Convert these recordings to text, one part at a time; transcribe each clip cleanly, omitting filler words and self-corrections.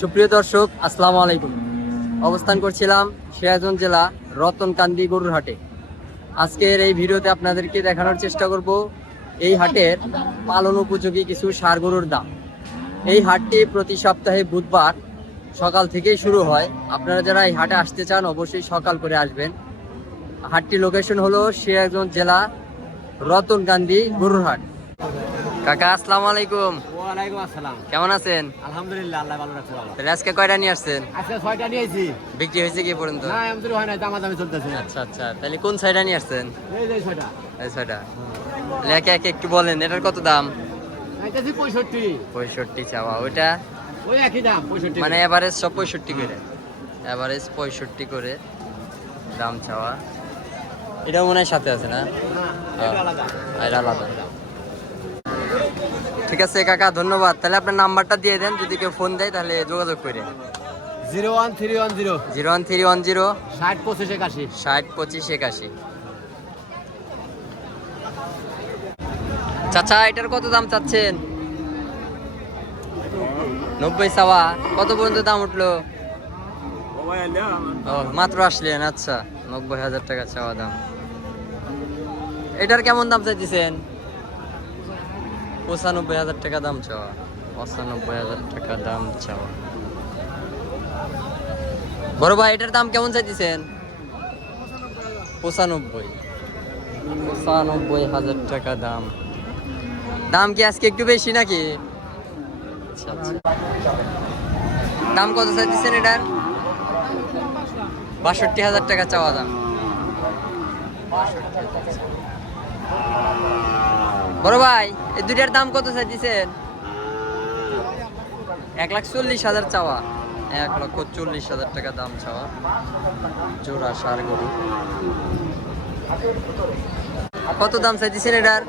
সুপ্রিয় দর্শক, আসসালামু আলাইকুম। অবস্থান করছিলাম সিরাজগঞ্জ জেলা রতনকান্দি গরুর হাটে। আজকের এই ভিডিওতে আপনাদেরকে দেখানোর চেষ্টা করব এই হাটের পালন উপযোগী কিছু ষাঁড় গরুর দাম। এই হাটটি প্রতি সপ্তাহে বুধবার সকাল থেকেই শুরু হয়। আপনারা যারা এই হাটে আসতে চান অবশ্যই সকাল করে আসবেন। হাটটির লোকেশন হলো সিরাজগঞ্জ জেলা রতনকান্দি গরুর হাট। কাকা, আসসালামু আলাইকুম। ওয়ালাইকুম আসসালাম। কেমন আছেন? আলহামদুলিল্লাহ, আল্লাহ ভালো রাখছে বাবা। তাহলে আজকে কয়টা নিয়ে আসছেন? আজকে 6টা নিয়েছি। বিক্রি হয়েছে কি পর্যন্ত? না, আমাদের হয় না, দামাদামি চলতেছে। আচ্ছা আচ্ছা, তাহলে কোন ছয়টা নিয়ে আসছেন? এই যে 6টা। এই ছয়টা। তাহলে একে একে একটু বলেন, এটার কত দাম? আইতাছি 65। 65 চাওয়া। ওইটা ওই একই দাম 65। মানে এভারেজ সব 65 করে, এভারেজ 65 করে দাম চাওয়া। এটাও মনে হয় সাথে আছে না? এটা আলাদা। এটা আলাদা। ঠিক আছে কাকা, ধন্যবাদ। তাহলে আপনার নাম্বারটা দিয়ে দেন, যদি কেউ ফোন দেয় তাহলে যোগাযোগ করে। 01310 01310 60 25 81। 60 25 81। চাচা, এটার কত দাম চাচ্ছেন? 90 চাওয়া। কত পর্যন্ত দাম উঠলো? ও, মাত্র আসলেন। আচ্ছা, 90,000 টাকা চাওয়া দাম। এটার কেমন দাম চাইতেছেন? 95,000 টাকা দাম চাওয়া। 95,000 টাকা দাম চাওয়া। বড় ভাই, এটার দাম কেমন চাইতেছেন? 95,000 টাকা দাম। দাম কি আজকে একটু বেশি নাকি? আচ্ছা আচ্ছা। দাম কত চাইতেছেন এটার? 62,000 টাকা চাওয়া দাম। 62,000। বড় ভাই, এই দুইটার দাম কত চাইতেছেন? 1,40,000 চাওয়া। 1,40,000 টাকা দাম চাওয়া। জোড়া ষাঁড় গরু। কত দাম চাইতেছেন এটার?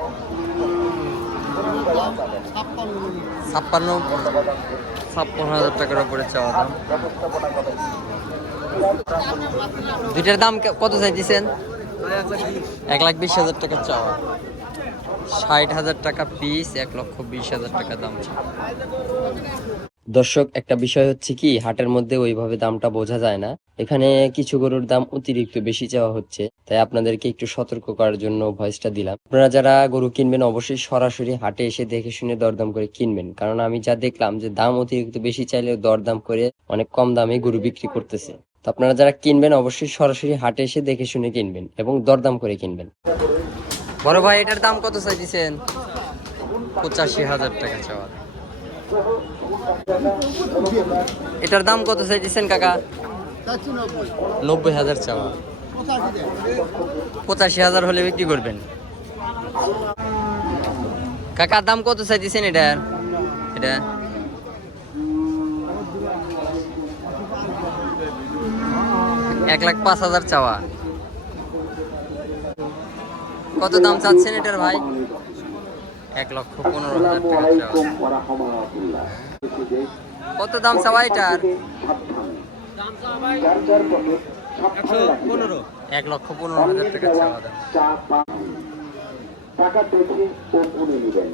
56,000 টাকার উপরে চাওয়া দাম। দুইটার দাম কত চাইতেছেন? 1,20,000 টাকা চাওয়া। 60,000 টাকা পিস, 1,20,000 টাকা দাম চাওয়া। দর্শক, একটা বিষয় হচ্ছে কি, হাটের মধ্যে ওইভাবে দামটা বোঝা যায় না। এখানে কিছু গরুর দাম অতিরিক্ত বেশি চাওয়া হচ্ছে, তাই আপনাদেরকে একটু সতর্ক করার জন্য ভয়েসটা দিলাম। আপনারা যারা গরু কিনবেন অবশ্যই সরাসরি হাটে এসে দেখে শুনে দরদাম করে কিনবেন, কারণ আমি যা দেখলাম যে দাম অতিরিক্ত বেশি চাইলেও দরদাম করে অনেক কম দামে গরু বিক্রি করতেছে। তো আপনারা যারা কিনবেন অবশ্যই সরাসরি হাটে এসে দেখে শুনে কিনবেন এবং দরদাম করে কিনবেন। বড় ভাই, এটার দাম কত চাইছেন? 85,000 টাকা চাওয়া। এটার দাম কত চাইছেন কাকা? 90,000 চাওয়া। 85,000 হলে বিক্রি করবেন। কাকা, দাম কত চাইছেন এটার? এটা 1,05,000 চাওয়া। কত দাম চাচ্ছেন এটার ভাই? 1,15,000 টাকা চাওয়া। কত দাম চাওয়া এটার? 1,15,000 টাকা চাওয়া দাম।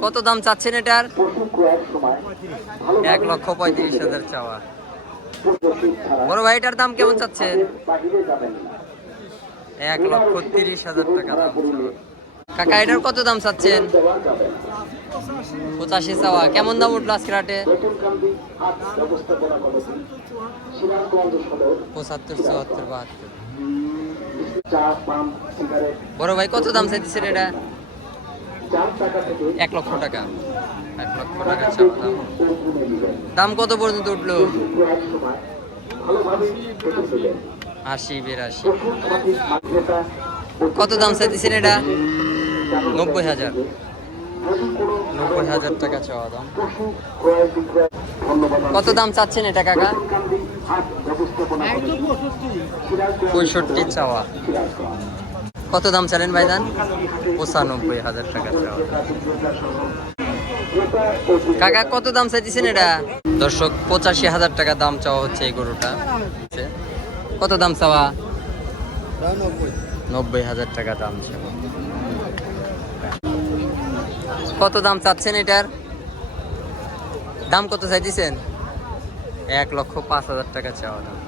কত দাম চাচ্ছেন এটার? 1,35,000 চাওয়া। বড় ভাই, এটার দাম কেমন চাচ্ছেন? 1,30,000 টাকা দাম চাওয়া। কাকা, এটার কত দাম চাচ্ছেন? 85 চাওয়া। কেমন দাম উঠলো আজকের হাটে? 75, 74, 72। বড় ভাই, কত দাম চাইতেছেন এটা? 1,00,000 টাকা। 1,00,000 টাকা চাওয়া দাম। দাম কত পর্যন্ত উঠলো? 80, 82। কত দাম চাইতেছেন এটা? 90,000। 90,000 টাকা চাওয়া দাম। কত দাম চাচ্ছেন এটা কাকা? 65 চাওয়া। কত দাম চালেন ভাইজান? 95,000 টাকা চাওয়া। কাকা, কত দাম চাইতেছেন এটা? দর্শক, 85,000 টাকা দাম চাওয়া হচ্ছে এই গরুটা। কত দাম চাওয়া? 90,000 টাকা দাম চাওয়া। কত দাম চাচ্ছেন এটার? দাম কত চাইতেছেন? 1,05,000 টাকা চাওয়া দাম।